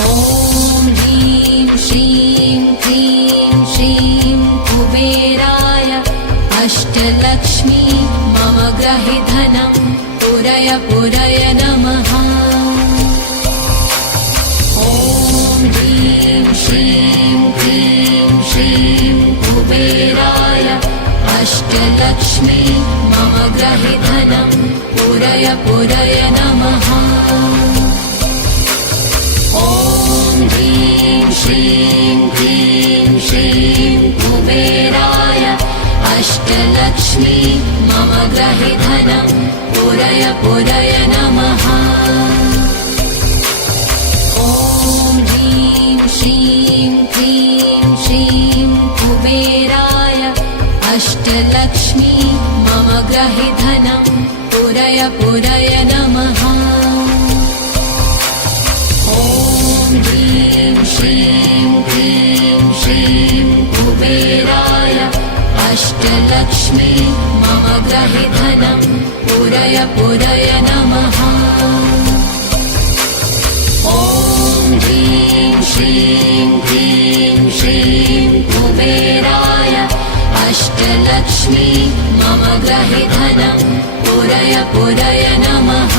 ॐ ह्रीं श्रीं क्रीं श्रीं कुबेराय अष्टलक्ष्मी मम गृहे धनं पुरय पुरय नमः। ॐ ह्रीं श्रीं क्रीं श्रीं कुबेराय अष्टलक्ष्मी मम गृहे धनं पुरय पुरय नमः। ॐ ह्रीं श्रीं क्रीं श्रीं कुबेराय अष्टलक्ष्मी मम गृहे धनं पुरय पुरय नमः। ॐ ह्रीं श्रीं क्रीं श्रीं कुबेराय अष्टलक्ष्मी मम गृहे धनं पुरय पुरय नमः। ॐ ह्रीं श्रीं क्रीं श्रीं कुबेराय अष्टलक्ष्मी मम गृहे धनं पुरय पुरय नमः। ॐ ह्रीं श्रीं क्रीं श्रीं कुबेराय अष्टलक्ष्मी मम गृहे धनं पुरय पुरय नमः।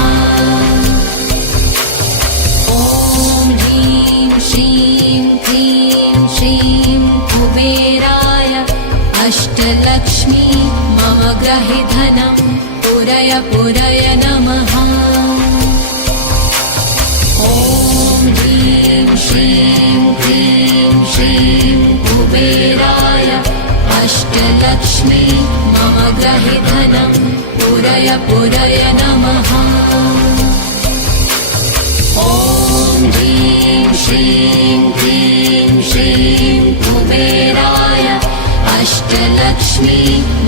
ॐ ह्रीं श्रीं क्रीं श्रीं कुबेराय अष्टलक्ष्मी मम गृहे धनं पुरय पुरय नमः। ॐ ह्रीं श्रीं क्रीं श्रीं कुबेराय अष्टलक्ष्मी मम गृहे धनं पुरय पुरय नमः। ॐ ह्रीं श्रीं क्रीं श्रीं कुबेराय अष्टलक्ष्मी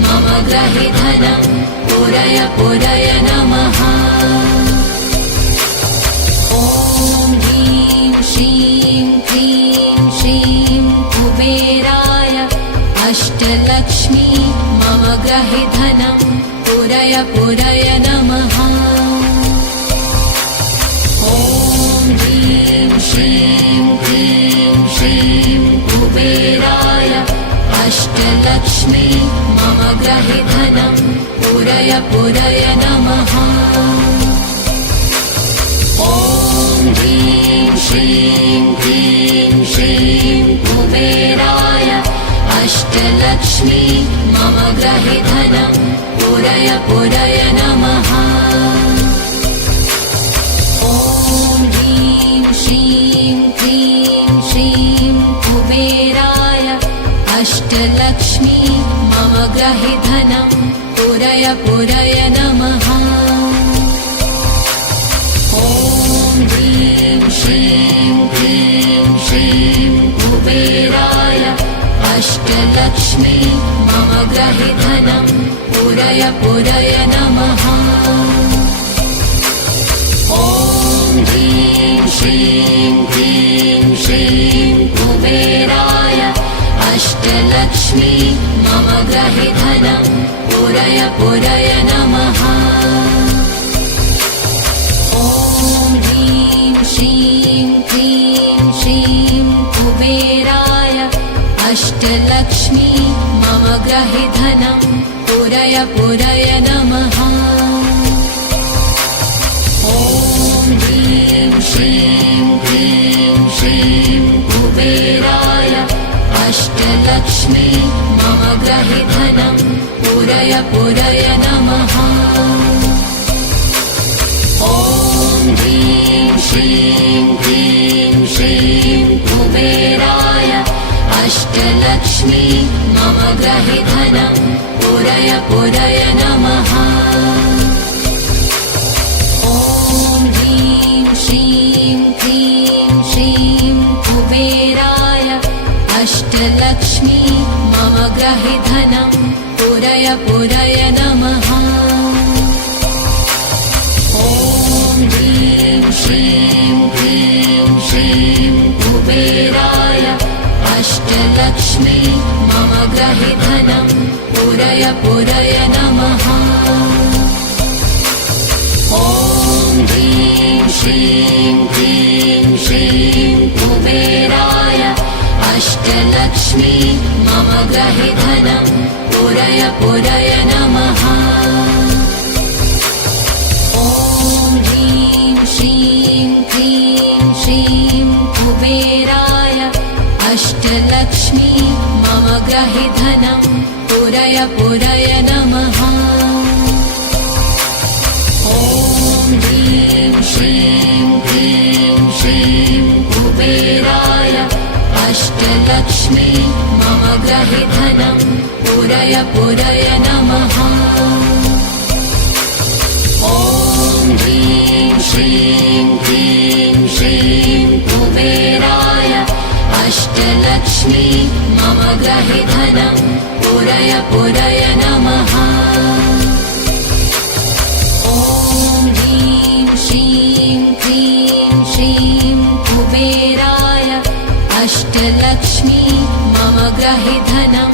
मम गृहे धनं पुरय पुरय नमः। ॐ ह्रीं श्रीं क्रीं श्रीं कुबेराय अष्टलक्ष्मी मम गृहे धनं पुरय पुरय नमः। ॐ ह्रीं श्रीं क्रीं श्रीं कुबेराय अष्टलक्ष्मी मम गृहे धनं पुरय पुरय नमः। ॐ ह्रीं श्रीं क्रीं श्रीं कुबेराय अष्टलक्ष्मी मम गृहे धनं पुरय पुरय नमः। ॐ ह्रीं श्रीं क्रीं श्रीं कुबेराय अष्टलक्ष्मी मम गृहे धनं पुरय पुरय नमः। ॐ ह्रीं श्रीं क्रीं श्रीं कुबेराय अष्टलक्ष्मी मम गृहे धनं पुरय पुरय नमः। ॐ ह्रीं श्रीं क्रीं श्रीं कुबेराय अष्टलक्ष्मी मम गृहे धनं पुरय पुरय नमः। ॐ ह्रीं श्रीं क्रीं श्रीं कुबेराय अष्टलक्ष्मी मम गृहे धनं पुरय पुरय नमः। ॐ ह्रीं श्रीं क्रीं श्रीं कुबेराय अष्टलक्ष्मी मम गृहे धनं पुरय पुरय नमः। ॐ ह्रीं श्रीं क्रीं श्रीं कुबेराय अष्टलक्ष्मी मम गृहे धनं पुरय पुरय नमः। ॐ ह्रीं श्रीं क्रीं श्रीं कुबेराय अष्टलक्ष्मी मम गृहे धनं पुरय पुरय नमः। ॐ ह्रीं श्रीं क्रीं श्रीं कुबेराय अष्टलक्ष्मी मम गृहे धनं पुरय पुरय नमः। ॐ ह्रीं श्रीं क्रीं श्रीं ग्रहे धनं पुरय पुरय नमः। ॐ ह्रीं श्रीं क्लीं श्रीं कुबेराय अष्टलक्ष्मी मम ग्रहे धनं पुरय पुरय नमः। ॐ ह्रीं श्रीं क्लीं श्रीं कुबेराय अष्टलक्ष्मी मम ग्रहे धनं पुरय पुरय नमः। ॐ ह्रीं श्रीं क्लीं श्रीं कुबेराय अष्टलक्ष्मी मम ग्रहे धनं पुरय पुरय नमः। ॐ ह्रीं श्रीं क्लीं श्रीं कुबेराय अष्टलक्ष्मी मम ग्रहे धनं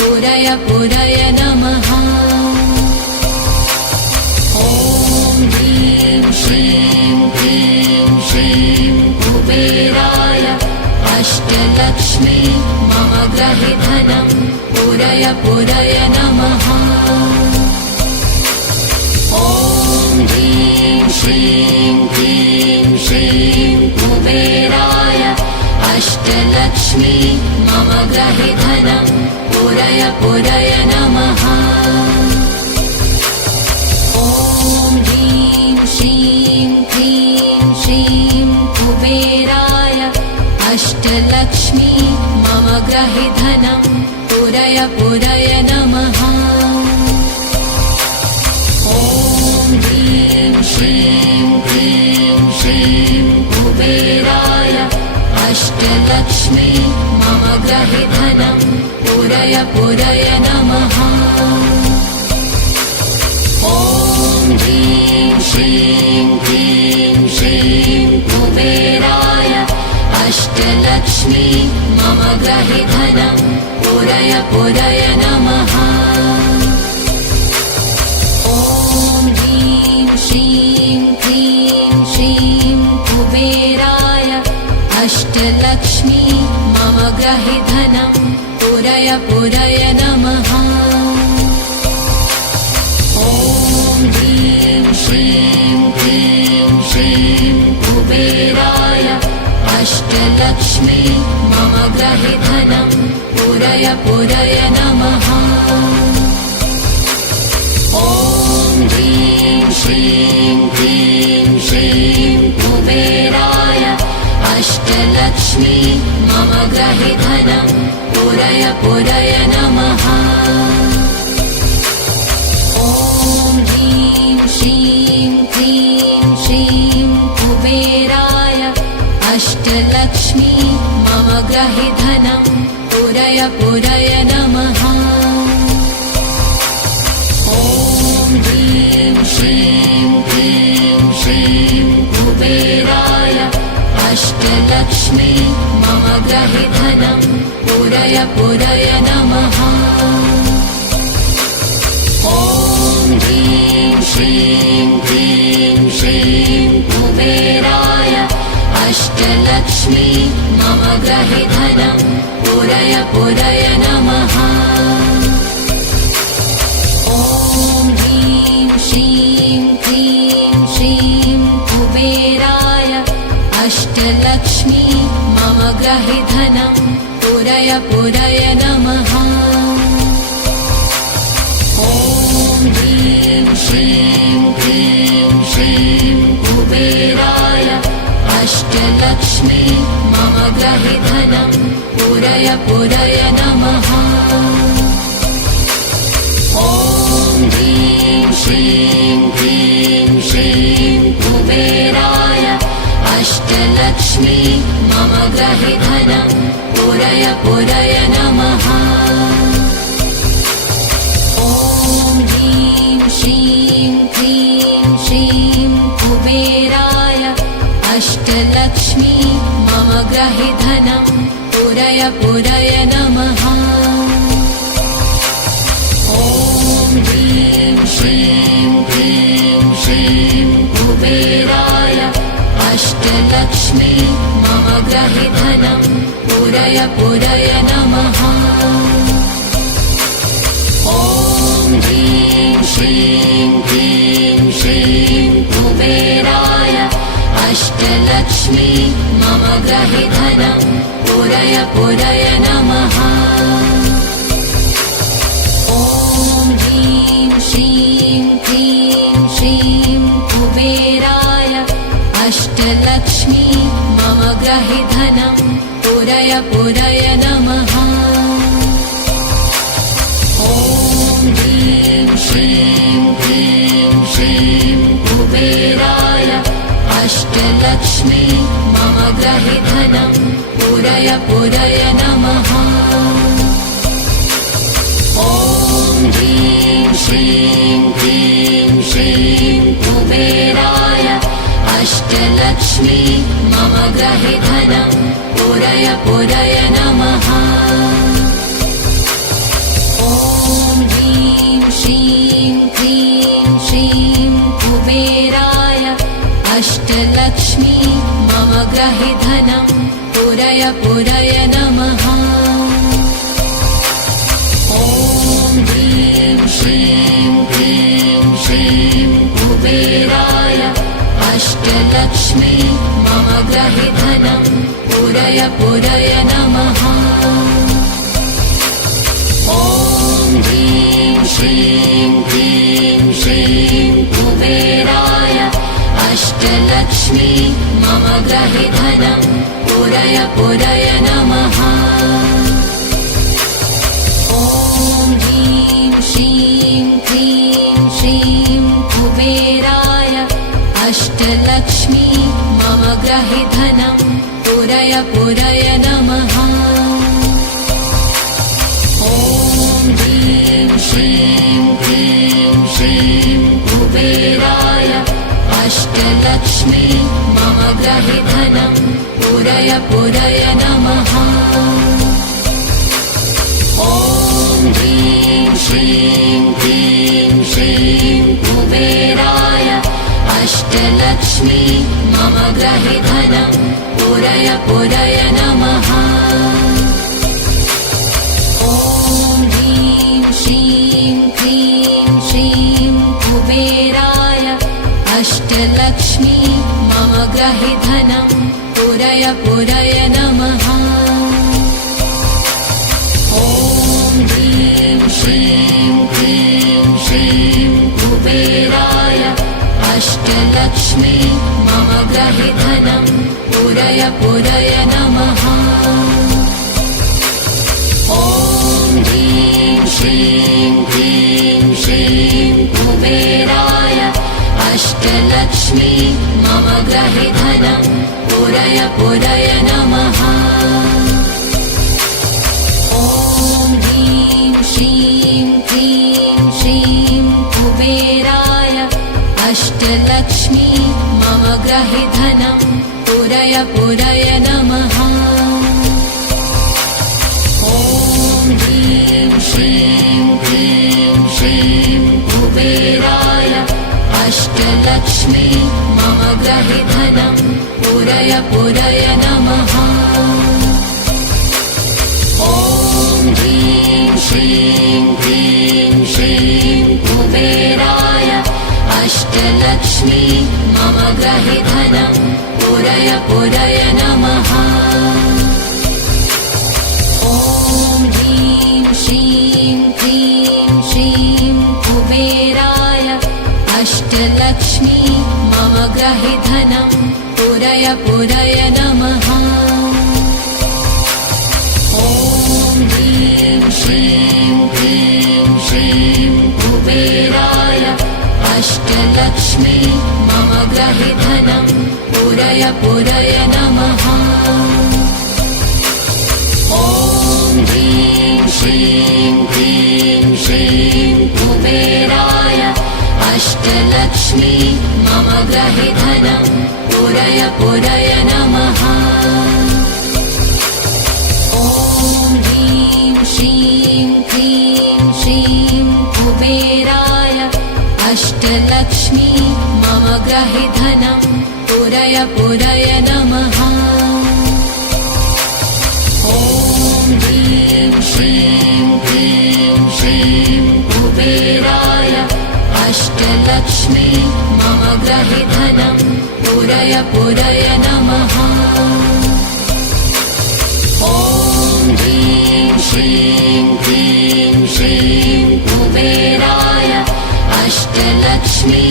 पुरय पुरय नमः। ॐ ह्रीं श्रीं क्लीं श्रीं कुबेराय अष्टलक्ष्मी मम ग्रहे धनं पुरय पुरय नमः। ॐ ह्रीं श्रीं क्लीं श्रीं कुबेराय अष्टलक्ष्मी मम ग्रहे धनं पुरय पुरय नमः। ॐ ह्रीं श्रीं क्लीं श्रीं कुबेराय अष्टलक्ष्मी मम ग्रहे धनं पुरय पुरय नमः। ॐ ह्रीं श्रीं क्लीं श्रीं कुबेराय अष्टलक्ष्मी मम ग्रहे धनं पुरय पुरय नमः। ॐ ह्रीं श्रीं क्लीं श्रीं कुबेराय अष्टलक्ष्मी मम ग्रहे धनं पुरय पुरय नमः। ॐ ह्रीं श्रीं क्लीं श्रीं कुबेराय अष्टलक्ष्मी मम ग्रहे धनं पुरय पुरय नमः। ॐ ह्रीं श्रीं क्लीं श्रीं कुबेराय अष्टलक्ष्मी मम ग्रहे धनं पुरय पुरय नमः। ॐ ह्रीं श्रीं क्लीं श्रीं कुबेराय अष्टलक्ष्मी मम ग्रहे धनं पुरय पुरय नमः। ॐ ह्रीं श्रीं क्लीं श्रीं कुबेराय अष्टलक्ष्मी मम ग्रहे धनं पुरय पुरय नमः। ॐ ह्रीं श्रीं क्लीं श्रीं कुबेराय अष्टलक्ष्मी मम ग्रहे धनं पुरय पुरय नमः। ॐ ह्रीं श्रीं क्लीं श्रीं कुबेराय अष्टलक्ष्मी मम ग्रहे धनं पुरय पुरय नमः। ॐ ह्रीं श्रीं क्लीं श्रीं कुबेराय अष्टलक्ष्मी मम ग्रहे धनं पुरय पुरय नमः। ॐ ह्रीं श्रीं क्लीं श्रीं कुबेराय अष्टलक्ष्मी मम ग्रहे धनं पुरय पुरय नमः। ॐ ह्रीं श्रीं क्लीं श्रीं कुबेराय अष्टलक्ष्मी मम ग्रहे धनं पुरय पुरय नमः। ॐ ह्रीं श्रीं क्लीं श्रीं कुबेराय अष्टलक्ष्मी मम ग्रहे धनं पुरय पुरय नमः। ॐ ह्रीं श्रीं क्लीं श्रीं कुबेराय अष्टलक्ष्मी मम ग्रहे धनं पुरय पुरय नमः। ॐ ह्रीं श्रीं क्लीं श्रीं कुबेराय अष्टलक्ष्मी मम गृहे धनं पुरय पुरय नमः। ॐ ह्रीं श्रीं क्लीं श्रीं कुबेराय अष्टलक्ष्मी मम गृहे धनं पुरय पुरय नमः। ॐ ह्रीं श्रीं क्लीं श्रीं कुबेराय अष्टलक्ष्मी मम गृहे धनं पुरय पुरय नमः। ॐ ह्रीं श्रीं क्लीं श्रीं कुबेराय अष्टलक्ष्मी मम गृहे धनं पुरय पुरय नमः। ॐ ह्रीं श्रीं क्लीं श्रीं कुबेराय अष्टलक्ष्मी मम गृहे धनं पुरय पुरय नमः। ॐ ह्रीं श्रीं क्लीं श्रीं कुबेराय अष्टलक्ष्मी मम गृहे धनं पुरय पुरय नमः। ॐ ह्रीं श्रीं क्लीं श्रीं कुबेराय अष्टलक्ष्मी मम गृहे धनं पुरय पुरय नमः। ॐ ह्रीं श्रीं क्लीं श्रीं कुबेराय अष्टलक्ष्मी मम गृहे धनं पुरय पुरय नमः। ॐ ह्रीं श्रीं क्लीं श्रीं कुबेराय अष्टलक्ष्मी मम गृहे धनं पुरय पुरय नमः। ॐ ह्रीं श्रीं क्लीं श्रीं कुबेराय अष्टलक्ष्मी मम गृहे धनं पुरय पुरय नमः। ॐ ह्रीं श्रीं क्लीं श्रीं कुबेराय अष्टलक्ष्मी मम गृहे धनं पुरय पुरय नमः। ॐ ह्रीं श्रीं क्लीं श्रीं कुबेराय अष्टलक्ष्मी मम गृहे धनं पुरय पुरय नमः। ॐ ह्रीं श्रीं क्लीं श्रीं कुबेराय अष्टलक्ष्मी मम गृहे धनं पुरय पुरय नमः। ॐ ह्रीं श्रीं क्लीं श्रीं कुबेराय अष्टलक्ष्मी मम गृहे धनं पुरय पुरय नमः। ॐ ह्रीं श्रीं क्लीं श्रीं कुबेराय अष्टलक्ष्मी मम गृहे धनं पुरय पुरय नमः। ॐ ह्रीं श्रीं क्लीं श्रीं कुबेराय अष्टलक्ष्मी मम गृहे धनं पुरय पुरय नमः। ॐ ह्रीं श्रीं क्लीं श्रीं कुबेराय अष्टलक्ष्मी मम गृहे धनं पुरय पुरय नमः। ॐ ह्रीं श्रीं क्लीं श्रीं कुबेराय अष्टलक्ष्मी मम गृहे धनं पुरय पुरय नमः। ॐ ह्रीं श्रीं क्लीं श्रीं कुबेराय अष्टलक्ष्मी मम गृहे धनं पुरय पुरय नमः। ॐ ह्रीं श्रीं क्लीं श्रीं कुबेराय अष्टलक्ष्मी मम गृहे धनं पुरय पुरय नमः। ॐ ह्रीं श्रीं क्लीं श्रीं अष्टलक्ष्मी मम ग्रहे धनं पूरय पूरय नमः। ॐ ह्रीं श्रीं क्लीं श्रीं कुबेराय अष्टलक्ष्मी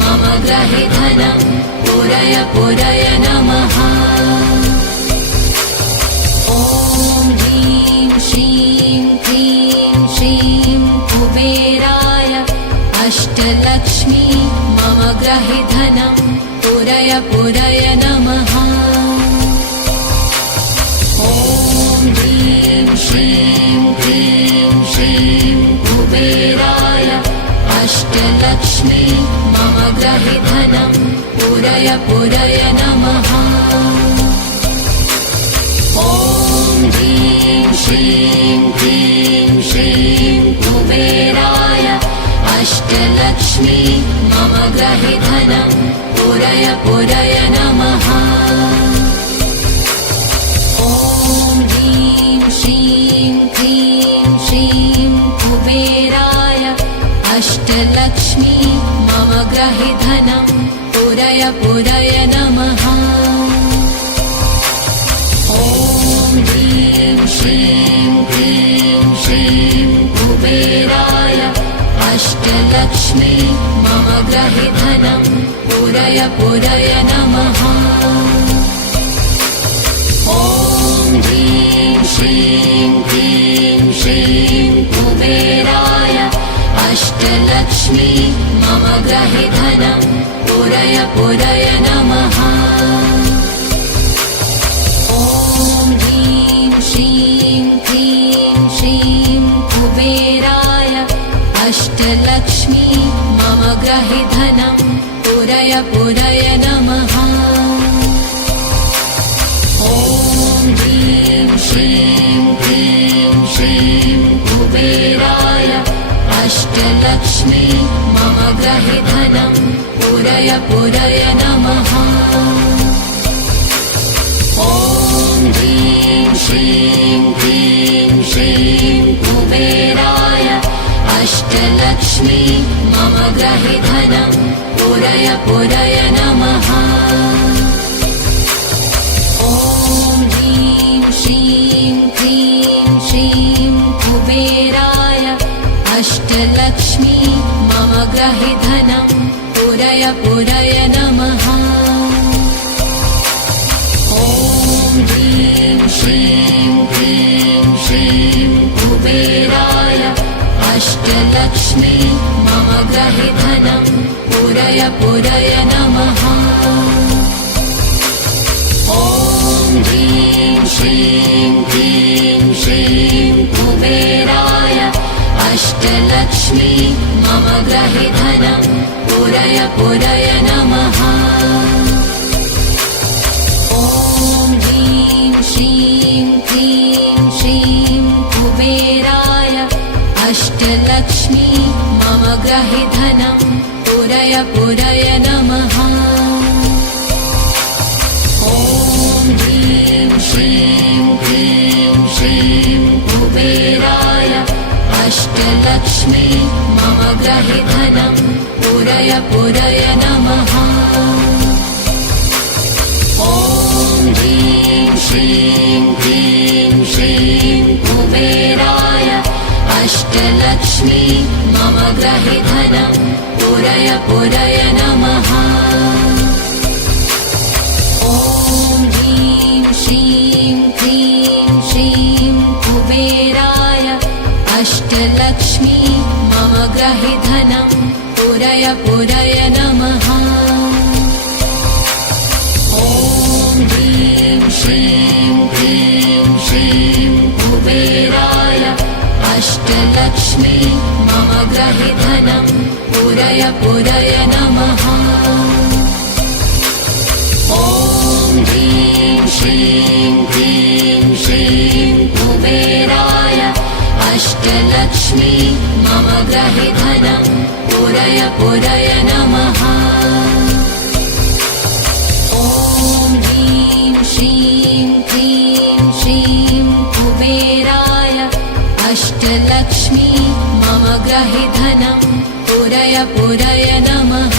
मम ग्रहे धनं पूरय पूरय नमः। ॐ ह्रीं श्रीं क्लीं श्रीं कुबेराय अष्टलक्ष्मी मम ग्रहे धनं पूरय पूरय नमः। ॐ ह्रीं श्रीं क्लीं श्रीं कुबेराय अष्टलक्ष्मी मम ग्रहे धनं पूरय पूरय नमः। ॐ ह्रीं श्रीं क्लीं श्रीं कुबेराय अष्टलक्ष्मी मम ग्रहे धनं पूरय पूरय नमः। ॐ ह्रीं श्रीं क्लीं श्रीं कुबेराय अष्टलक्ष्मी मम ग्रहे धनं पूरय पूरय नमः। ॐ ह्रीं श्रीं क्लीं श्रीं कुबेराय अष्टलक्ष्मी मम ग्रहे धनं पूरय पूरय नमः। ॐ ह्रीं श्रीं क्लीं श्रीं कुबेराय अष्टलक्ष्मी मम ग्रहे धनं पूरय पूरय नमः। ॐ ह्रीं श्रीं क्लीं श्रीं कुबेराय अष्टलक्ष्मी मम ग्रहे धनं पूरय पूरय नमः। ॐ ह्रीं श्रीं क्लीं श्रीं कुबेराय अष्टलक्ष्मी मम ग्रहे धनं पूरय पूरय नमः। ॐ ह्रीं श्रीं क्लीं श्रीं कुबेराय अष्टलक्ष्मी मम ग्रहे धनं पूरय पूरय नमः। ॐ ह्रीं श्रीं क्लीं श्रीं कुबेराय अष्टलक्ष्मी मम ग्रहे धनं पूरय पूरय नमः। ॐ ह्रीं श्रीं क्लीं श्रीं कुबेराय अष्टलक्ष्मी मम ग्रहे धनं पूरय पूरय नमः। ॐ ह्रीं श्रीं क्लीं श्रीं कुबेराय अष्टलक्ष्मी मम ग्रहे धनं पूरय पूरय नमः। ॐ ह्रीं श्रीं क्लीं श्रीं कुबेराय अष्टलक्ष्मी मम ग्रहे धनं पूरय पूरय नमः। ॐ ह्रीं श्रीं क्लीं श्रीं कुबेराय अष्टलक्ष्मी मम ग्रहे धनं पूरय पूरय नमः। ॐ ह्रीं श्रीं क्लीं श्रीं कुबेराय अष्टलक्ष्मी मम ग्रहे धनं पूरय पूरय नमः। ॐ ह्रीं श्रीं क्लीं श्रीं कुबेराय अष्टलक्ष्मी मम ग्रहे धनं पूरय पूरय नमः। ॐ ह्रीं श्रीं क्लीं श्रीं कुबेराय अष्टलक्ष्मी मम ग्रहे धनं पूरय पूरय नमः। ॐ ह्रीं श्रीं क्लीं श्रीं कुबेराय अष्टलक्ष्मी मम ग्रहे धनं पूरय पूरय नमः। ॐ ह्रीं श्रीं क्लीं श्रीं कुबेराय अष्टलक्ष्मी मम ग्रहे धनं पूरय पूरय नमः।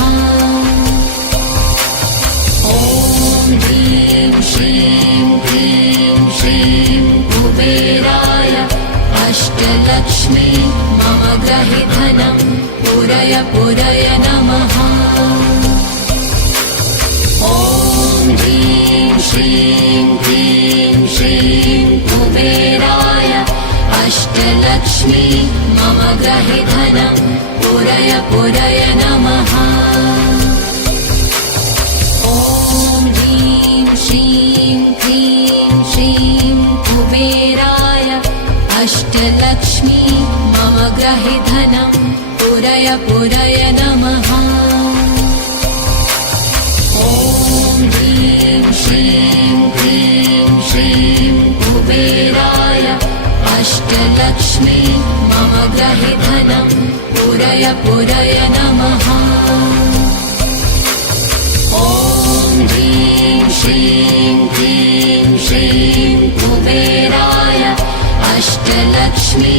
ॐ ह्रीं श्रीं क्लीं श्रीं कुबेराय अष्टलक्ष्मी मम गृहे धनं पूरय पूरय नमः। ॐ ह्रीं श्रीं क्लीं श्रीं कुबेराय अष्टलक्ष्मी मम गृहे धनं पूरय पूरय नमः। ॐ ह्रीं श्रीं क्लीं श्रीं कुबेराय अष्टलक्ष्मी मम गृहे धनं पूरय पूरय नमः। ॐ ह्रीं श्रीं क्लीं श्रीं कुबेराय अष्टलक्ष्मी मम गृहे धनं पूरय पूरय नमः। ॐ ह्रीं श्रीं क्लीं श्रीं कुबेराय अष्टलक्ष्मी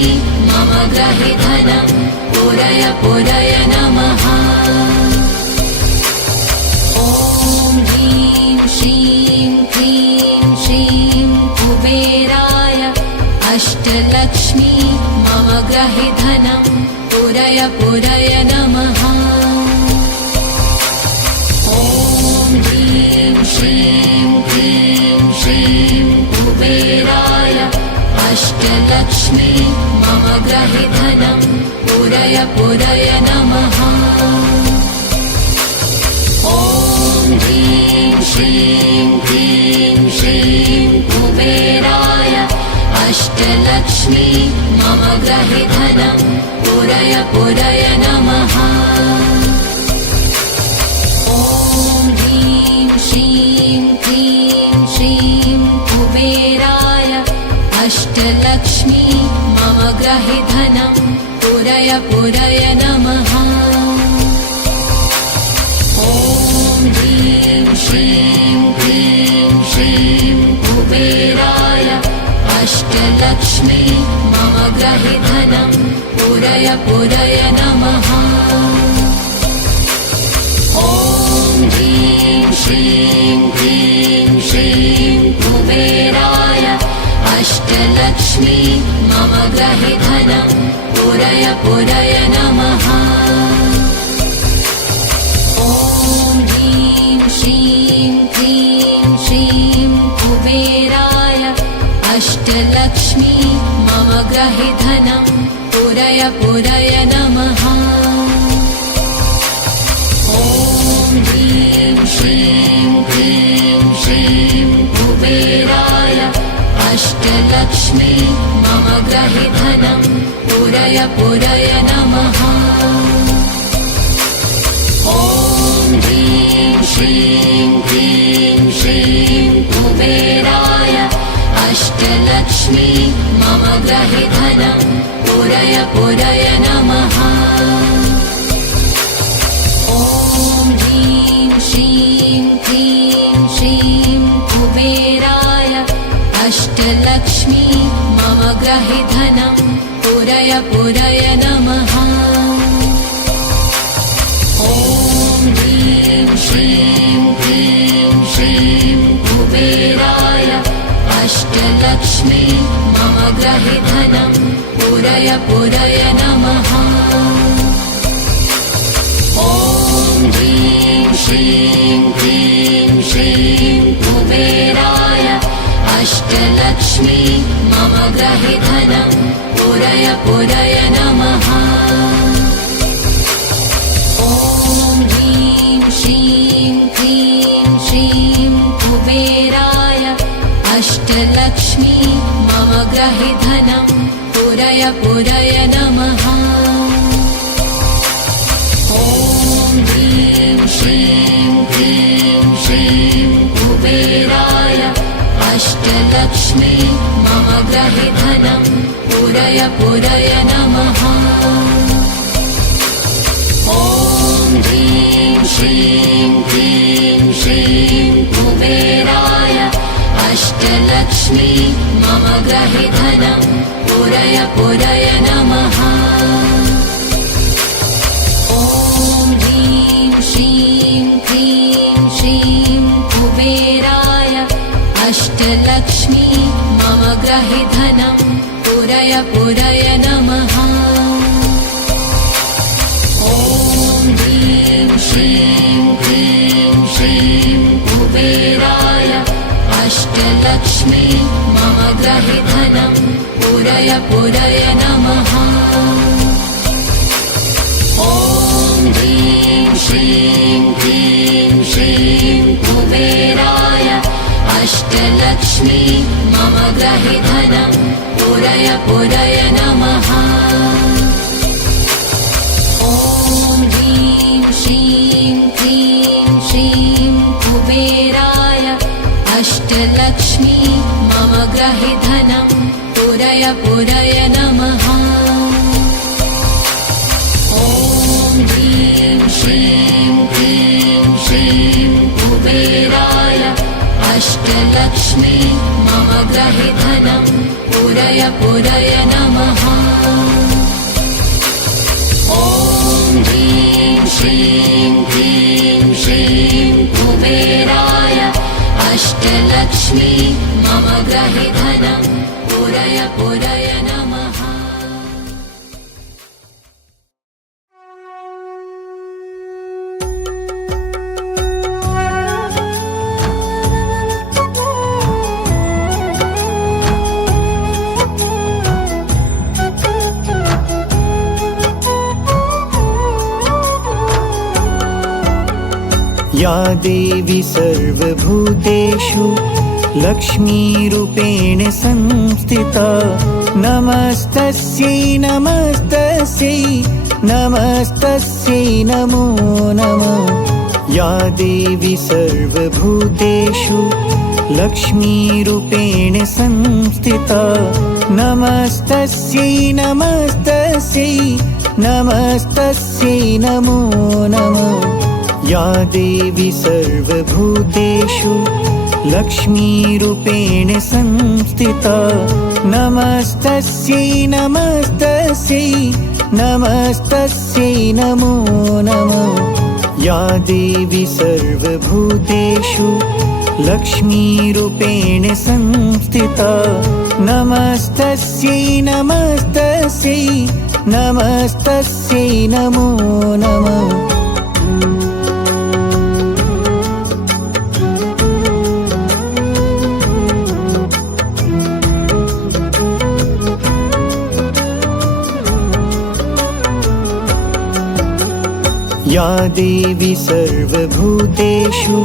मम गृहे धनं पूरय पूरय नमः। ॐ ह्रीं श्रीं क्लीं श्रीं कुबेराय अष्टलक्ष्मी मम गृहे धनं पूरय पूरय नमः। ॐ ह्रीं श्रीं क्लीं श्रीं कुबेराय अष्टलक्ष्मी मम गृहे धनं पूरय पूरय नमः। ॐ ह्रीं श्रीं क्लीं श्रीं कुबेराय अष्टलक्ष्मी मम गृहे धनं पूरय पूरय नमः। ॐ ह्रीं श्रीं क्लीं श्रीं कुबेराय अष्टलक्ष्मी मम गृहे धनं पूरय पूरय नमः। ॐ ह्रीं श्रीं क्लीं श्रीं कुबेराय अष्टलक्ष्मी मम गृहे धनं पूरय पूरय नमः। ॐ ह्रीं श्रीं क्लीं श्रीं कुबेराय अष्टलक्ष्मी मम गृहे धनं पूरय पूरय नमः। ॐ ह्रीं श्रीं क्लीं श्रीं कुबेराय अष्टलक्ष्मी मम गृहे धनं पूरय पूरय नमः। ॐ ह्रीं श्रीं क्लीं श्रीं कुबेराय अष्टलक्ष्मी मम गृहे धनं पूरय पूरय नमः। ॐ ह्रीं श्रीं क्लीं श्रीं कुबेराय अष्टलक्ष्मी मम गृहे धनं पूरय पूरय नमः। ॐ ह्रीं श्रीं क्लीं श्रीं कुबेराय अष्टलक्ष्मी मम गृहे धनं पूरय पूरय नमः। ॐ ह्रीं श्रीं क्लीं श्रीं कुबेराय अष्टलक्ष्मी मम गृहे धनं पूरय पूरय नमः। ॐ ह्रीं श्रीं क्लीं श्रीं कुबेराय अष्टलक्ष्मी मम गृहे धनं पूरय पूरय नमः। ॐ ह्रीं श्रीं क्लीं श्रीं कुबेराय अष्टलक्ष्मी मम गृहे धनं पूरय पूरय नमः। ॐ ह्रीं श्रीं क्लीं श्रीं कुबेराय अष्टलक्ष्मी मम गृहे धनं पूरय पूरय नमः। ॐ ह्रीं श्रीं क्लीं श्रीं कुबेराय अष्टलक्ष्मी मम गृहे धनं पूरय पूरय नमः। ॐ ग्रहि धनं पुरय पुरय नमः। ॐ ह्रीं श्रीं क्लीं श्रीं कुबेराय अष्टलक्ष्मी मम ग्रहि धनं पुरय पुरय नमः। ॐ ह्रीं श्रीं क्लीं श्रीं कुबेराय अष्टलक्ष्मी मम ग्रहि धनं पुरय पुरय नमः। ॐ ह्रीं श्रीं क्लीं श्रीं कुबेराय अष्टलक्ष्मी मम ग्रहि धनं पुरय पुरय नमः। ॐ ह्रीं श्रीं क्लीं श्रीं कुबेराय अष्टलक्ष्मी मम ग्रहि धनं पुरय पुरय नमः। ॐ ह्रीं श्रीं क्लीं श्रीं कुबेराय अष्टलक्ष्मी मम ग्रहि धनं पुरय पुरय नमः। या देवी सर्वभूतेषु लक्ष्मीरूपेण संस्थिता नमस्तस्यै नमस्तस्यै नमस्तस्यै नमो नमः। या देवी सर्वभूतेषु लक्ष्मीरूपेण संस्थिता नमस्तस्यै नमस्तस्यै नमस्तस्यै नमो नमः। या देवी सर्वभूतेषु लक्ष्मीरूपेण संस्थिता नमस्तस्यै नमस्तस्यै नमस्तस्यै नमो नमः। या देवी सर्वभूतेषु लक्ष्मीरूपेण संस्थिता नमस्तस्यै नमस्तस्यै नमस्तस्यै नमो नमः। या देवी सर्वभूतेषु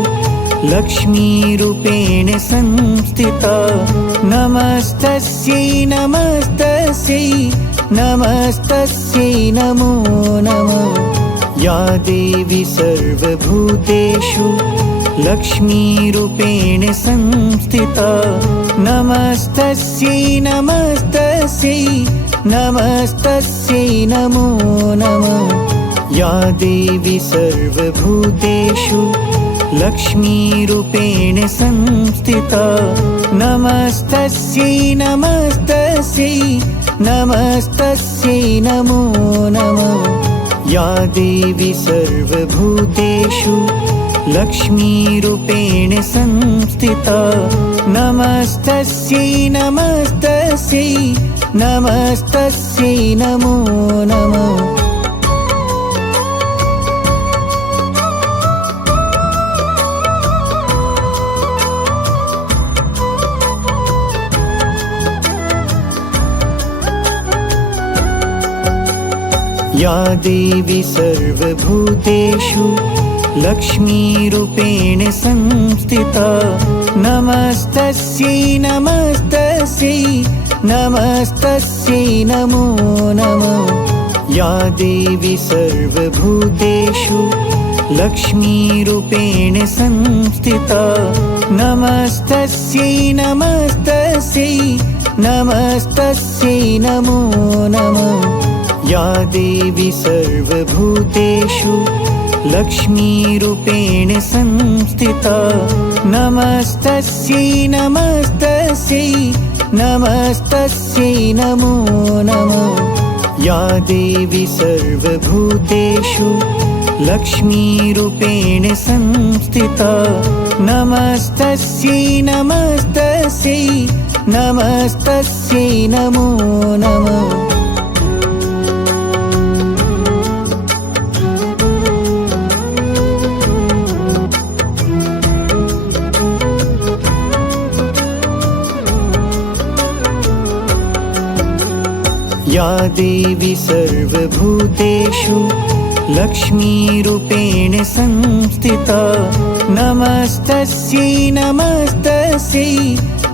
लक्ष्मीरूपेण संस्थिता नमस्तस्यै नमस्तस्यै नमस्तस्यै नमो नमः। या देवी सर्वभूतेषु लक्ष्मीरूपेण संस्थिता नमस्तस्यै नमस्तस्यै नमस्तस्यै नमो नमः। या देवी सर्वभूतेषु लक्ष्मीरूपेण संस्थिता नमस्तस्यै नमस्तस्यै नमस्तस्यै नमो नमः। या देवी सर्वभूतेषु लक्ष्मीरूपेण संस्थिता नमस्तस्यै नमस्तस्यै नमस्तस्यै नमो नमः। या देवी सर्वभूतेषु लक्ष्मीरूपेण संस्थिता नमस्तस्यै नमस्तस्यै नमस्तस्यै नमो नमः। या देवी सर्वभूतेषु लक्ष्मीरूपेण संस्थिता नमस्तस्यै नमस्तस्यै नमस्तस्यै नमो नमः। या देवी सर्वभूतेषु लक्ष्मीरूपेण संस्थिता नमस्तस्यै नमस्तस्यै नमस्तस्यै नमो नमः। या देवी सर्वभूतेषु लक्ष्मीरूपेण संस्थिता नमस्तस्यै नमस्तस्यै नमस्तस्यै नमो नमः। या देवी सर्वभूतेषु लक्ष्मीरूपेण संस्थिता नमस्तस्यै नमस्तस्यै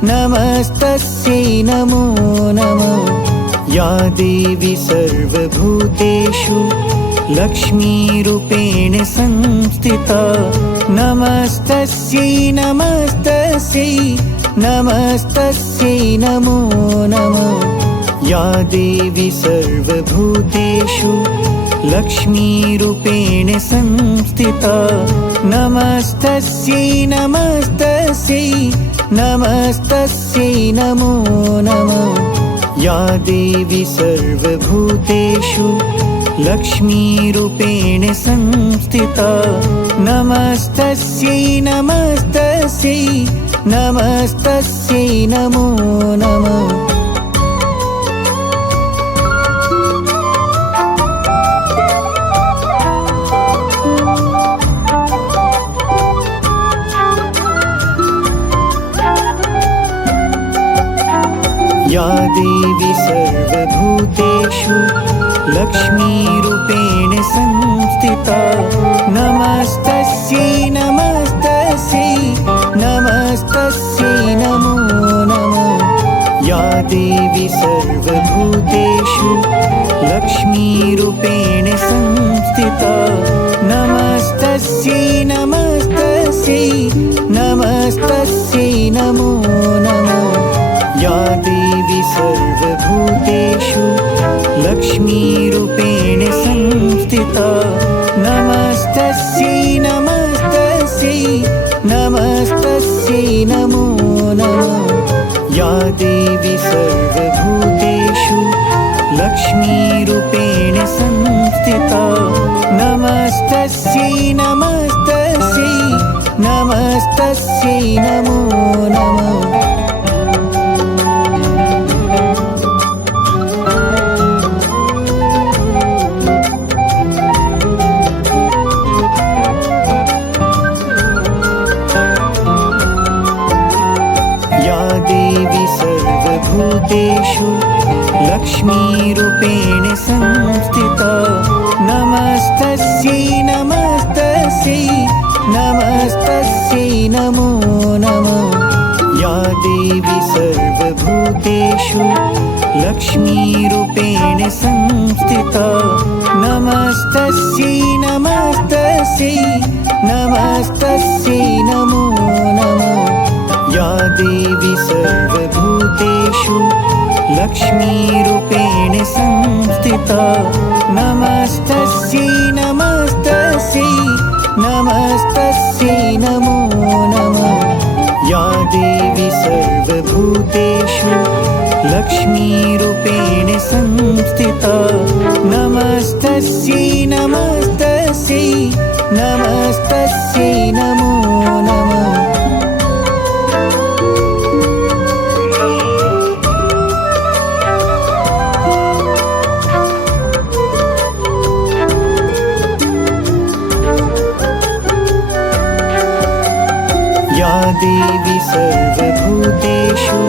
नमस्तस्यै नमो नमः। या देवी सर्वभूतेषु लक्ष्मीरूपेण संस्थिता नमस्तस्यै नमस्तस्यै नमस्तस्यै नमो नमः। या देवी सर्वभूतेषु लक्ष्मीरूपेण संस्थिता नमस्तस्यै नमस्तस्यै नमस्तस्यै नमो नमः। या देवी सर्वभूतेषु लक्ष्मीरूपेण संस्थिता नमस्तस्यै नमस्तस्यै नमस्तस्यै नमो नमः। या देवी सर्वभूतेषु लक्ष्मीरूपेण संस्थिता नमस्तस्यै नमस्तस्यै नमस्तस्यै नमो नमः। या देवी सर्वभूतेषु लक्ष्मीरूपेण संस्थिता नमस्तस्यै नमस्तस्यै नमस्तस्यै नमो नमः। या देवी सर्वभूतेषु लक्ष्मीरूपेण संस्थिता नमस्तस्यै नमस्तस्यै नमस्तस्यै नमो नमः। या देवी सर्वभूतेषु लक्ष्मीरूपेण संस्थिता नमस्तस्यै नमस्तस्यै नमस्तस्यै नमो नमः। सर्वभूतेषु लक्ष्मीरूपेण संस्थिता नमस्तस्यै नमस्तस्यै नमस्तस्यै नमो नमः। या देवी सर्वभूतेषु लक्ष्मीरूपेण संस्थिता नमस्तस्यै नमस्तस्यै नमस्तस्यै नमो नमः। या देवी सर्वभूतेषु लक्ष्मीरूपेण संस्थिता नमस्तस्यै नमस्तस्यै नमस्तस्यै नमो नमः। या देवी सर्वभूतेषु लक्ष्मीरूपेण संस्थिता नमस्तस्यै नमस्तस्यै नमस्तस्यै नमो नमः। या देवी सर्वभूतेषु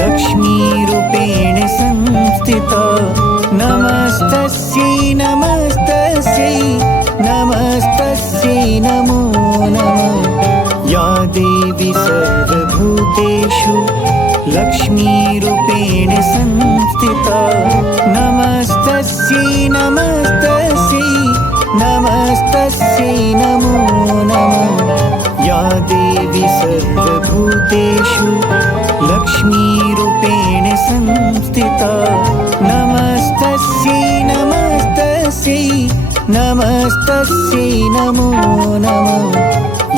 लक्ष्मीरूपेण संस्थिता नमस्तस्यै नमस्तस्यै नमस्तस्यै नमो नमः। या देवी सर्वभूतेषु लक्ष्मीरूपेण संस्थिता नमस्तस्यै नमस्तस्यै नमस्तस्यै नमो नमः। या देवी सर्वभूतेषु लक्ष्मीरूपेण संस्थिता नमस्तस्यै नमस्तस्यै नमस्तस्यै नमो नमः।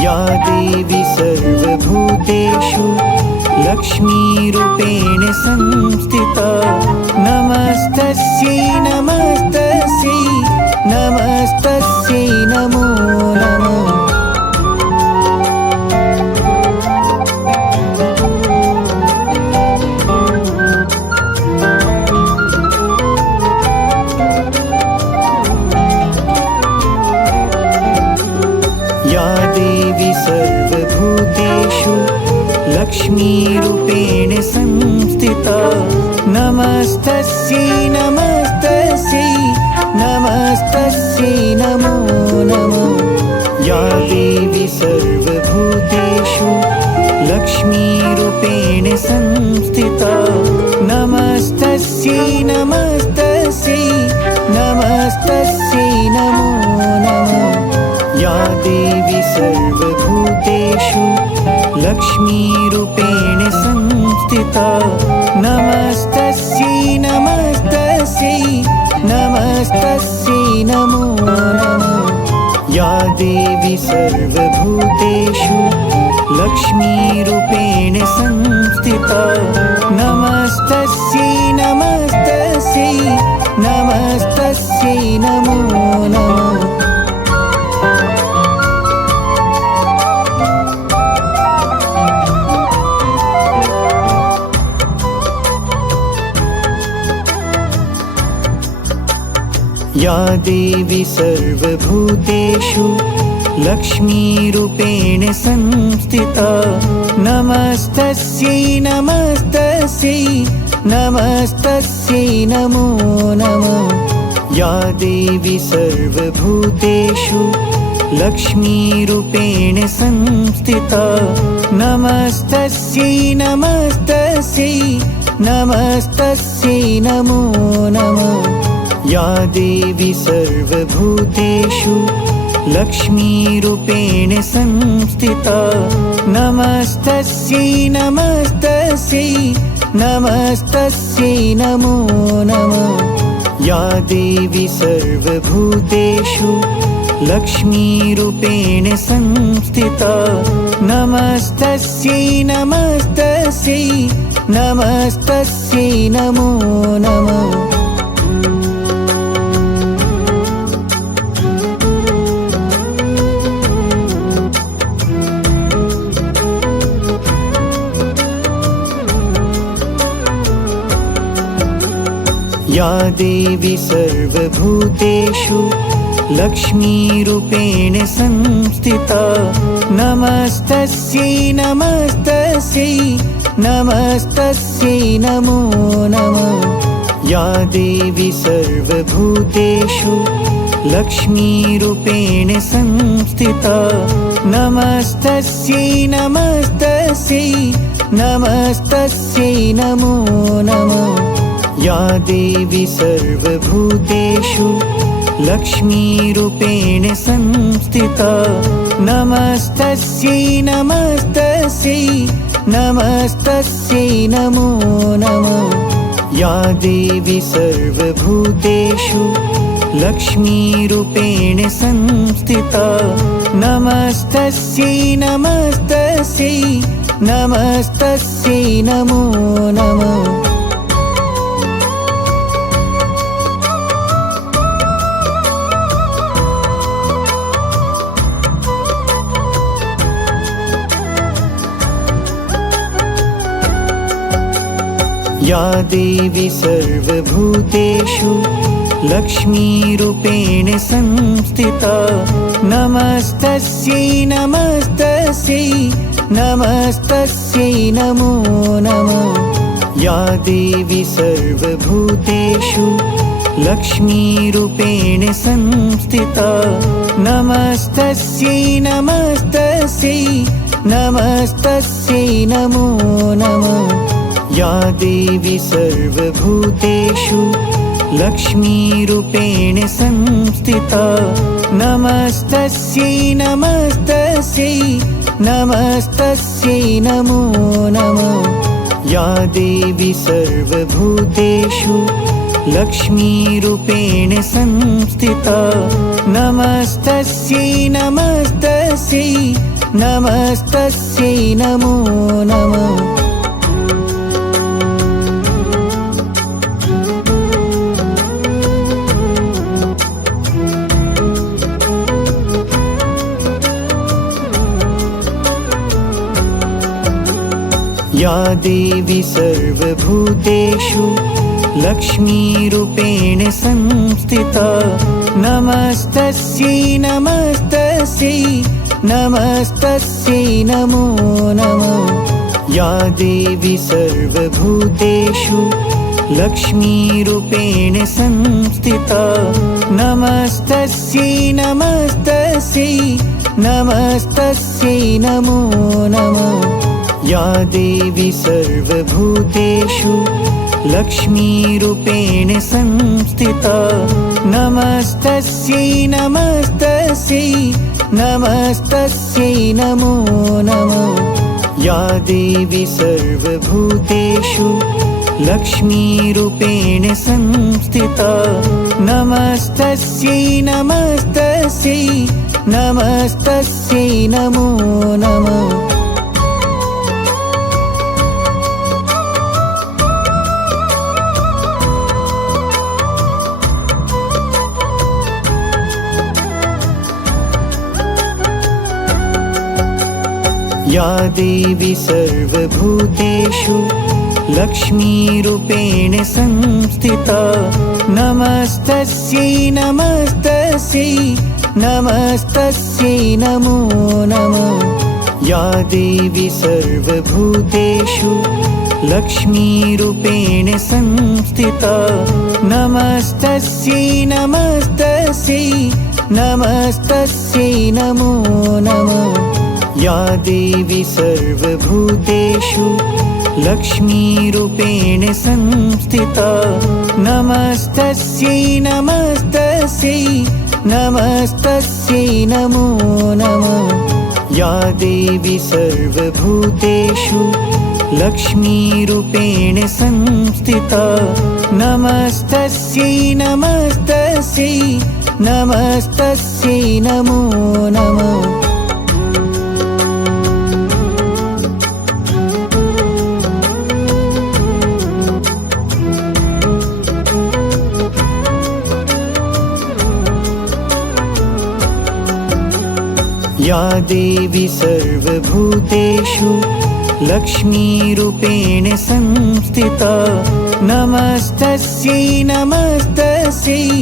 या देवी सर्वभूतेषु लक्ष्मीरूपेण संस्थिता नमस्तस्यै नमस्तस्यै नमस्तस्यै नमो नमः। लक्ष्मीरूपेण संस्थिता नमस्तस्यै नमस्तस्यै नमस्तस्यै नमो नमः या देवी सर्वभूतेषु लक्ष्मीरूपेण संस्थिता नमस्तस्यै नमस्तस्यै नमस्तस्यै नमो नमः या देवी सर्वभूतेषु लक्ष्मीरूपेण संस्थिता नमस्तस्यै नमस्तस्यै नमस्तस्यै नमो नमः या देवी सर्वभूतेषु लक्ष्मीरूपेण संस्थिता नमस्तस्यै नमस्तस्यै नमस्तस्यै नमो नमः या देवी सर्वभूतेषु लक्ष्मीरूपेण संस्थिता नमस्तस्यै नमस्तस्यै नमस्तस्यै नमो नमः या देवी सर्वभूतेषु लक्ष्मीरूपेण संस्थिता नमस्तस्यै नमस्तस्यै नमस्तस्यै नमो नमः या देवी सर्वभूतेषु लक्ष्मीरूपेण संस्थिता नमस्तस्यै नमस्तस्यै नमस्तस्यै नमो नमः या देवी सर्वभूतेषु लक्ष्मीरूपेण संस्थिता नमस्तस्यै नमस्तस्यै नमस्तस्यै नमो नमः या देवी सर्वभूतेषु लक्ष्मीरूपेण संस्थिता नमस्तस्यै नमस्तस्यै नमस्तस्यै नमो नमः या देवी सर्वभूतेषु लक्ष्मीरूपेण संस्थिता नमस्तस्यै नमस्तस्यै नमस्तस्यै नमो नमः या देवी सर्वभूतेषु लक्ष्मीरूपेण संस्थिता नमस्तस्यै नमस्तस्यै नमस्तस्यै नमो नमः या देवी सर्वभूतेषु लक्ष्मीरूपेण संस्थिता नमस्तस्यै नमस्तस्यै नमस्तस्यै नमो नमः या देवी सर्वभूतेषु लक्ष्मीरूपेण संस्थिता नमस्तस्यै नमस्तस्यै नमस्तस्यै नमो नमः या देवी सर्वभूतेषु लक्ष्मीरूपेण संस्थिता नमस्तस्यै नमस्तस्यै नमस्तस्यै नमो नमः या देवी सर्वभूतेषु लक्ष्मीरूपेण संस्थिता नमस्तस्यै नमस्तस्यै नमस्तस्यै नमो नमः या देवी सर्वभूतेषु लक्ष्मीरूपेण संस्थिता नमस्तस्यै नमस्तस्यै नमस्तस्यै नमो नमः या देवी सर्वभूतेषु लक्ष्मीरूपेण संस्थिता नमस्तस्यै नमस्तस्यै नमस्तस्यै नमो नमः या देवी सर्वभूतेषु लक्ष्मीरूपेण संस्थिता नमस्तस्यै नमस्तस्यै नमस्तस्यै नमो नमः या देवी सर्वभूतेषु लक्ष्मीरूपेण संस्थिता नमस्तस्यै नमस्तस्यै नमस्तस्यै नमो नमः या देवी सर्वभूतेषु लक्ष्मीरूपेण संस्थिता नमस्तस्यै नमस्तस्यै नमस्तस्यै नमो नमः या देवी सर्वभूतेषु लक्ष्मीरूपेण संस्थिता नमस्तस्यै नमस्तस्यै नमस्तस्यै नमो नमः या देवी सर्वभूतेषु लक्ष्मीरूपेण संस्थिता नमस्तस्यै नमस्तस्यै नमस्तस्यै नमो नमः या देवी सर्वभूतेषु लक्ष्मीरूपेण संस्थिता नमस्तस्यै नमस्तस्यै नमस्तस्यै नमो नमः या देवी सर्वभूतेषु लक्ष्मीरूपेण संस्थिता नमस्तस्यै नमस्तस्यै नमस्तस्यै नमो नमः या देवी सर्वभूतेषु लक्ष्मीरूपेण संस्थिता नमस्तस्यै नमस्तस्यै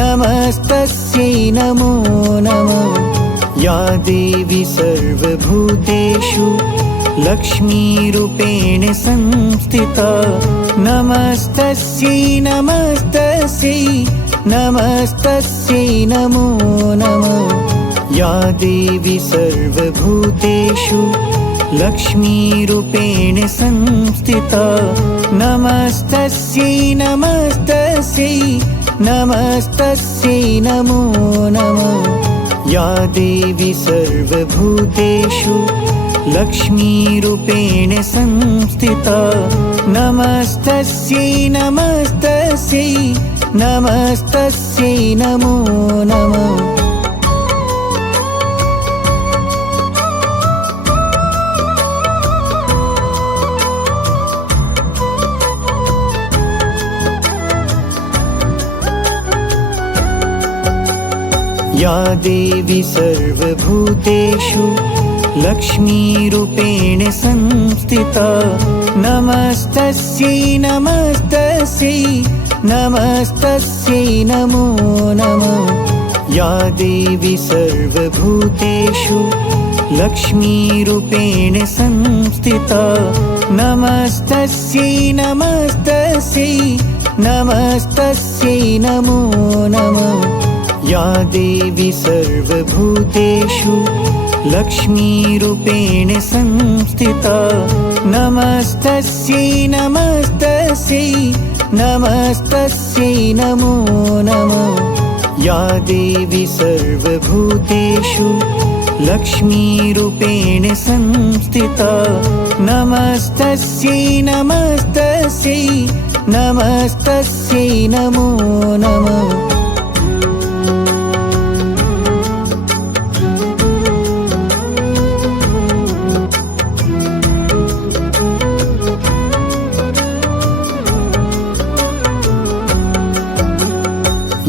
नमस्तस्यै नमो नमः या देवी सर्वभूतेषु लक्ष्मीरूपेण संस्थिता नमस्तस्यै नमस्तस्यै नमस्तस्यै नमो नमः या देवी सर्वभूतेषु लक्ष्मीरूपेण संस्थिता नमस्तस्यै नमस्तस्यै नमस्तस्यै नमो नमः या देवी सर्वभूतेषु लक्ष्मीरूपेण संस्थिता नमस्तस्यै नमस्तस्यै नमस्तस्यै नमो नमः या देवी सर्वभूतेषु लक्ष्मीरूपेण संस्थिता नमस्तस्यै नमस्तस्यै नमस्तस्यै नमो नमः या देवी सर्वभूतेषु लक्ष्मीरूपेण संस्थिता नमस्तस्यै नमस्तस्यै नमस्तस्यै नमो नमः या देवी सर्वभूतेषु लक्ष्मीरूपेण संस्थिता नमस्तस्यै नमस्तस्यै नमस्तस्यै नमो नमः या देवी सर्वभूतेषु लक्ष्मीरूपेण संस्थिता नमस्तस्यै नमस्तस्यै नमस्तस्यै नमो नमः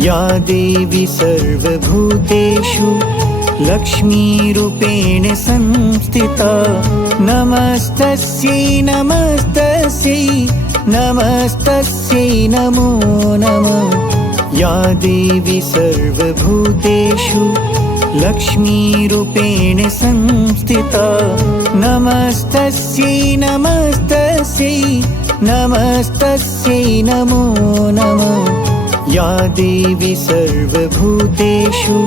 या देवी सर्वभूतेषु लक्ष्मीरूपेण संस्थिता नमस्तस्यै नमस्तस्यै नमस्तस्यै नमो नमः या देवी सर्वभूतेषु लक्ष्मीरूपेण संस्थिता नमस्तस्यै नमस्तस्यै नमस्तस्यै नमो नमः या देवी सर्वभूतेषु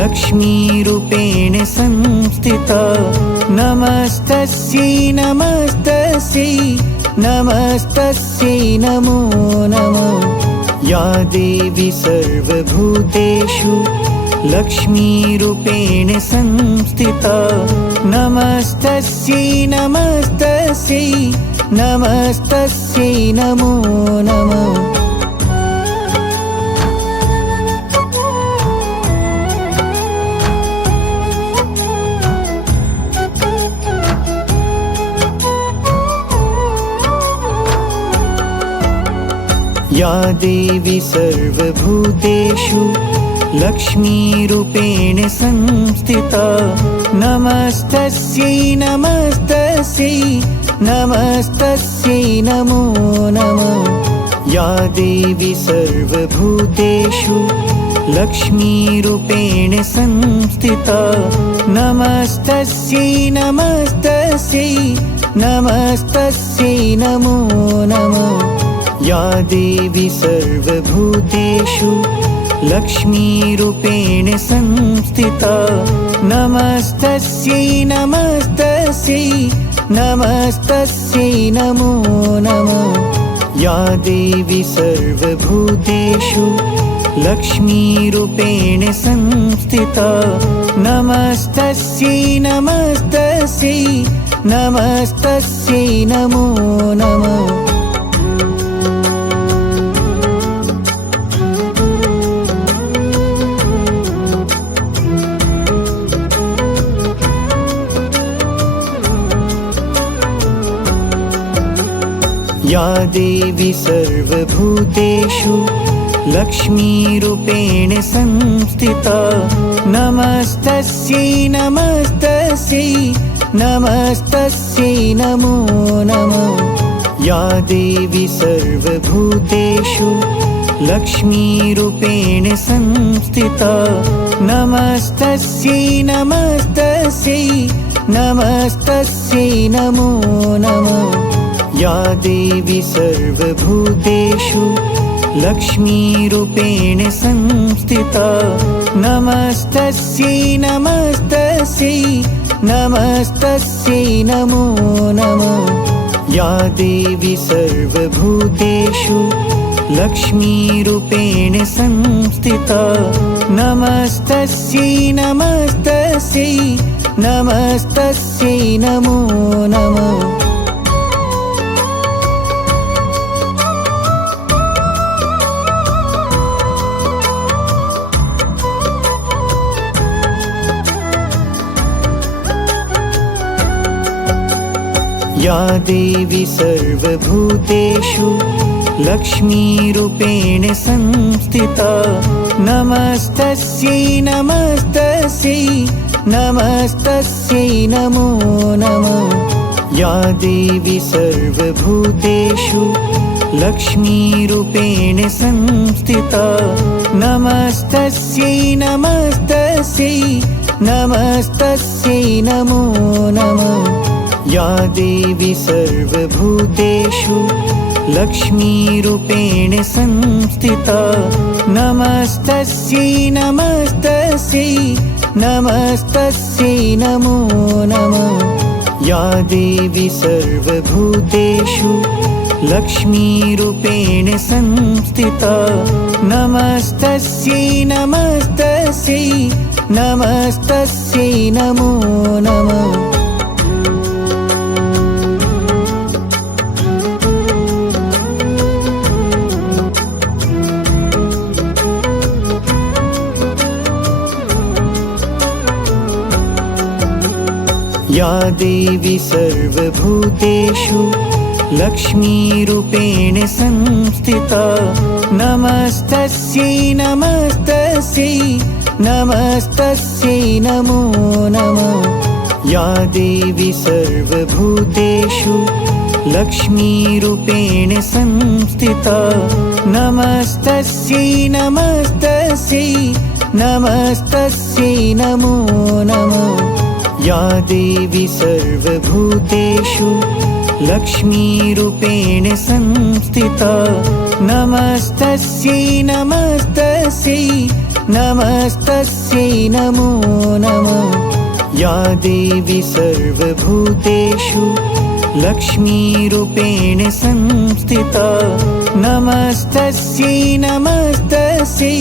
लक्ष्मीरूपेण संस्थिता नमस्तस्यै नमस्तस्यै नमस्तस्यै नमो नमः या देवी सर्वभूतेषु लक्ष्मीरूपेण संस्थिता नमस्तस्यै नमस्तस्यै नमस्तस्यै नमो नमः या देवी सर्वभूतेषु लक्ष्मीरूपेण संस्थिता नमस्तस्यै नमस्तस्यै नमस्तस्यै नमो नमः या देवी सर्वभूतेषु लक्ष्मीरूपेण संस्थिता नमस्तस्यै नमस्तस्यै नमस्तस्यै नमो नमः या देवी सर्वभूतेषु लक्ष्मीरूपेण संस्थिता नमस्तस्यै नमस्तस्यै नमस्तस्यै नमो नमः या देवी सर्वभूतेषु लक्ष्मीरूपेण संस्थिता नमस्तस्यै नमस्तस्यै नमस्तस्यै नमो नमः या देवी सर्वभूतेषु लक्ष्मीरूपेण संस्थिता नमस्तस्यै नमस्तस्यै नमस्तस्यै नमो नमः या देवी सर्वभूतेषु लक्ष्मीरूपेण संस्थिता नमस्तस्यै नमस्तस्यै नमस्तस्यै नमो नमः या देवी सर्वभूतेषु लक्ष्मीरूपेण संस्थिता नमस्तस्यै नमस्तस्यै नमस्तस्यै नमो नमः या देवी सर्वभूतेषु लक्ष्मीरूपेण संस्थिता नमस्तस्यै नमस्तस्यै नमस्तस्यै नमो नमः या देवी सर्वभूतेषु लक्ष्मीरूपेण संस्थिता नमस्तस्यै नमस्तस्यै नमस्तस्यै नमो नमः या देवी सर्वभूतेषु लक्ष्मीरूपेण संस्थिता नमस्तस्यै नमस्तस्यै नमस्तस्यै नमो नमः या देवी सर्वभूतेषु लक्ष्मीरूपेण संस्थिता नमस्तस्यै नमस्तस्यै नमस्तस्यै नमो नमः या देवी सर्वभूतेषु लक्ष्मीरूपेण संस्थिता नमस्तस्यै नमस्तस्यै नमस्तस्यै नमो नमः या देवी सर्वभूतेषु लक्ष्मीरूपेण संस्थिता नमस्तस्यै नमस्तस्यै नमस्तस्यै नमो नमः या देवी सर्वभूतेषु लक्ष्मीरूपेण संस्थिता नमस्तस्यै नमस्तस्यै नमस्तस्यै नमो नमः। या देवी सर्वभूतेषु लक्ष्मीरूपेण संस्थिता नमस्तस्यै नमस्तस्यै नमस्तस्यै नमो नमः। या देवी सर्वभूतेषु लक्ष्मीरूपेण संस्थिता नमस्तस्यै नमस्तस्यै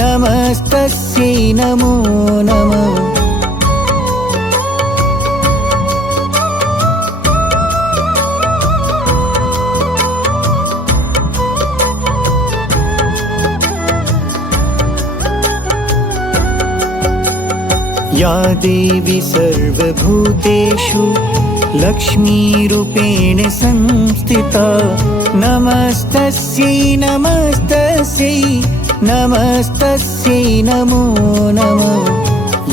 नमस्तस्यै नमो नमः। या देवी सर्वभूतेषु लक्ष्मीरूपेण संस्थिता नमस्तस्यै नमस्तस्यै नमस्तस्यै नमो नमः।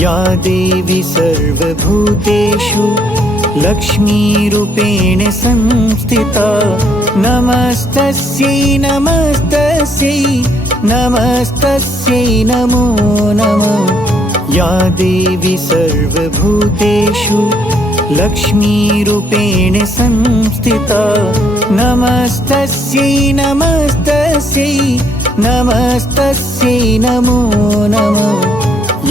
या देवी सर्वभूतेषु लक्ष्मीरूपेण संस्थिता नमस्तस्यै नमस्तस्यै नमस्तस्यै नमो नमः। या देवी सर्वभूतेषु लक्ष्मीरूपेण संस्थिता नमस्तस्यै नमस्तस्यै नमस्तस्यै नमो नमः।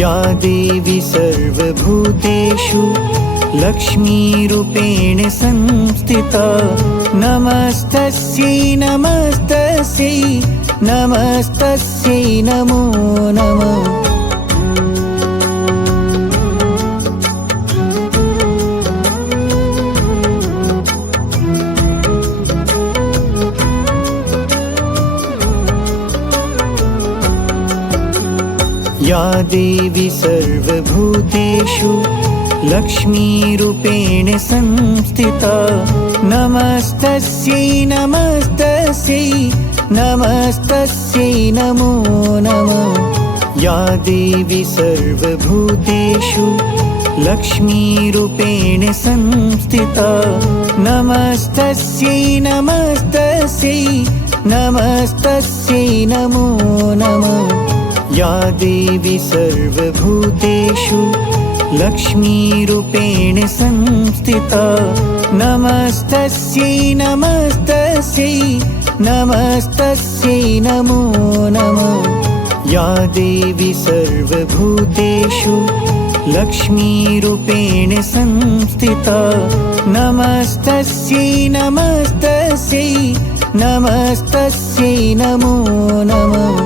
या देवी सर्वभूतेषु लक्ष्मीरूपेण संस्थिता नमस्तस्यै नमस्तस्यै नमस्तस्यै नमो नमः। या देवी सर्वभूतेषु लक्ष्मीरूपेण संस्थिता नमस्तस्यै नमस्तस्यै नमस्तस्यै नमो नमः। या देवी सर्वभूतेषु लक्ष्मीरूपेण संस्थिता नमस्तस्यै नमस्तस्यै नमस्तस्यै नमो नमः। या देवी सर्वभूतेषु लक्ष्मीरूपेण संस्थिता नमस्तस्यै नमस्तस्यै नमस्तस्यै नमो नमः। या देवी सर्वभूतेषु लक्ष्मीरूपेण संस्थिता नमस्तस्यै नमस्तस्यै नमस्तस्यै नमो नमः।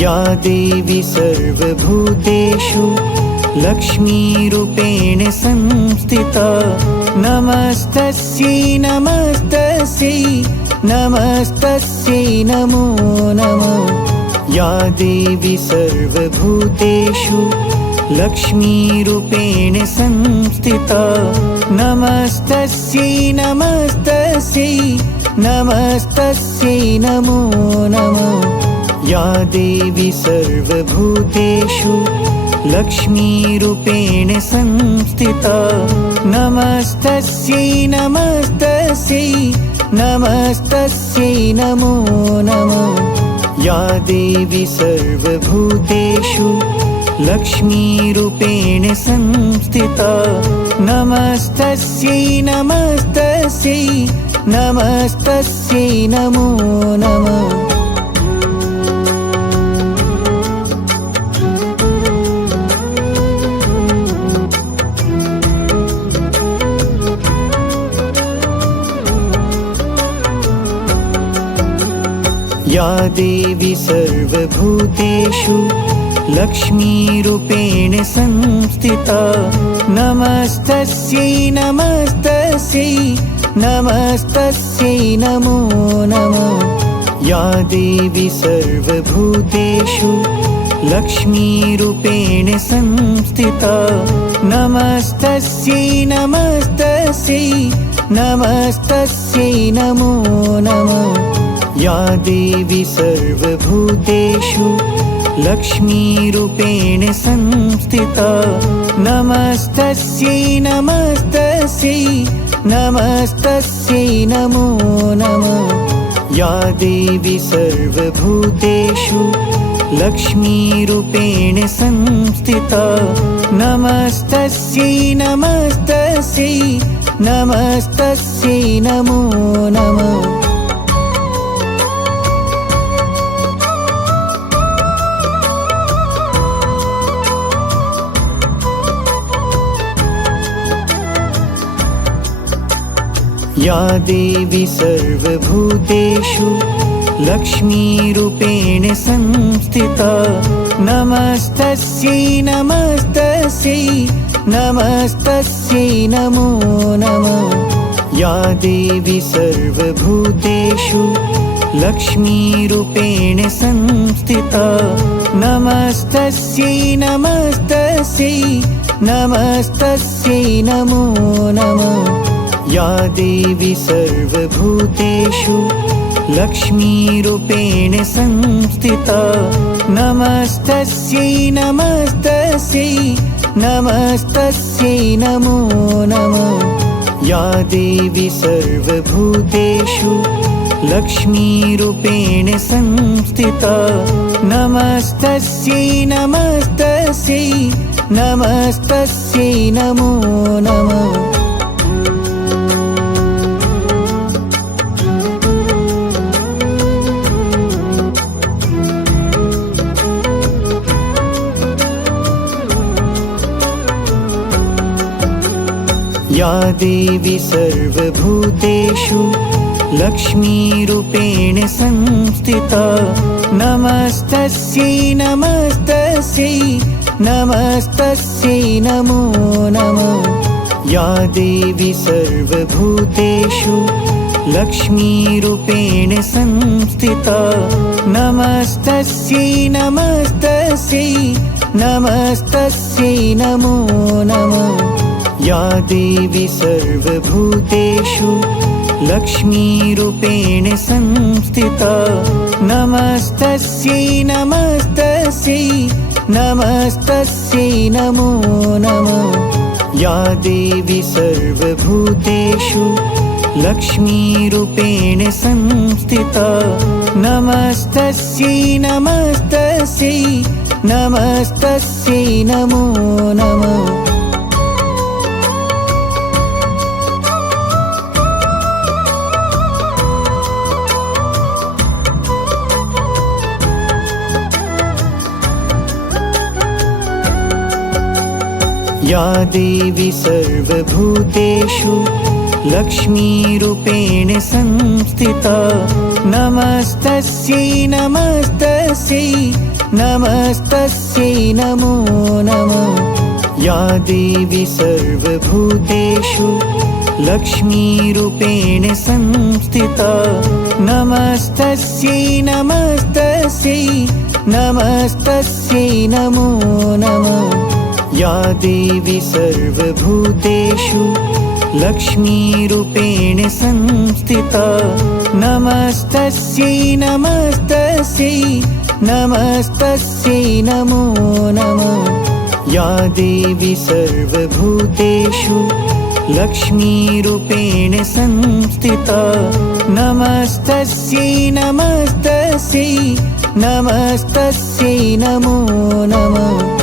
या देवी सर्वभूतेषु लक्ष्मीरूपेण संस्थिता नमस्तस्यै नमस्तस्यै नमस्तस्यै नमो नमः। या देवी सर्वभूतेषु लक्ष्मीरूपेण संस्थिता नमस्तस्यै नमस्तस्यै नमस्तस्यै नमो नमः। या देवी सर्वभूतेषु लक्ष्मीरूपेण संस्थिता नमस्तस्यै नमस्तस्यै नमस्तस्यै नमो नमः। या देवी सर्वभूतेषु लक्ष्मीरूपेण संस्थिता नमस्तस्यै नमस्तस्यै नमस्तस्यै नमो नमः। या देवी सर्वभूतेषु लक्ष्मीरूपेण संस्थिता नमस्तस्यै नमस्तस्यै नमस्तस्यै नमो नमः। या देवी सर्वभूतेषु लक्ष्मीरूपेण संस्थिता नमस्तस्यै नमस्तस्यै नमस्तस्यै नमो नमः। या देवी सर्वभूतेषु लक्ष्मीरूपेण संस्थिता नमस्तस्यै नमस्तस्यै नमस्तस्यै नमो नमः या देवी सर्वभूतेषु लक्ष्मीरूपेण संस्थिता नमस्तस्यै नमस्तस्यै नमस्तस्यै नमो नमः या देवी सर्वभूतेषु लक्ष्मीरूपेण संस्थिता नमस्तस्यै नमस्तस्यै नमस्तस्यै नमो नमः या देवी सर्वभूतेषु लक्ष्मीरूपेण संस्थिता नमस्तस्यै नमस्तस्यै नमस्तस्यै नमो नमः या देवी सर्वभूतेषु लक्ष्मीरूपेण संस्थिता नमस्तस्यै नमस्तस्यै नमस्तस्यै नमो नमः या देवी सर्वभूतेषु लक्ष्मीरूपेण संस्थिता नमस्तस्यै नमस्तस्यै नमस्तस्यै नमो नमः या देवी सर्वभूतेषु लक्ष्मीरूपेण संस्थिता नमस्तस्यै नमस्तस्यै नमस्तस्यै नमो नमः या देवी सर्वभूतेषु लक्ष्मीरूपेण संस्थिता नमस्तस्यै नमस्तस्यै नमस्तस्यै नमो नमः या देवी सर्वभूतेषु लक्ष्मीरूपेण संस्थिता नमस्तस्यै नमस्तस्यै नमस्तस्यै नमो नमः या देवी सर्वभूतेषु लक्ष्मीरूपेण संस्थिता नमस्तस्यै नमस्तस्यै नमस्तस्यै नमो नमः या देवी सर्वभूतेषु लक्ष्मीरूपेण संस्थिता नमस्तस्यै नमस्तस्यै नमस्तस्यै नमो नमः या देवी सर्वभूतेषु लक्ष्मीरूपेण संस्थिता नमस्तस्यै नमस्तस्यै नमस्तस्यै नमो नमः या देवी सर्वभूतेषु लक्ष्मीरूपेण संस्थिता नमस्तस्यै नमस्तस्यै नमस्तस्यै नमो नमः या देवी सर्वभूतेषु लक्ष्मीरूपेण संस्थिता नमस्तस्यै नमस्तस्यै नमस्तस्यै नमो नमः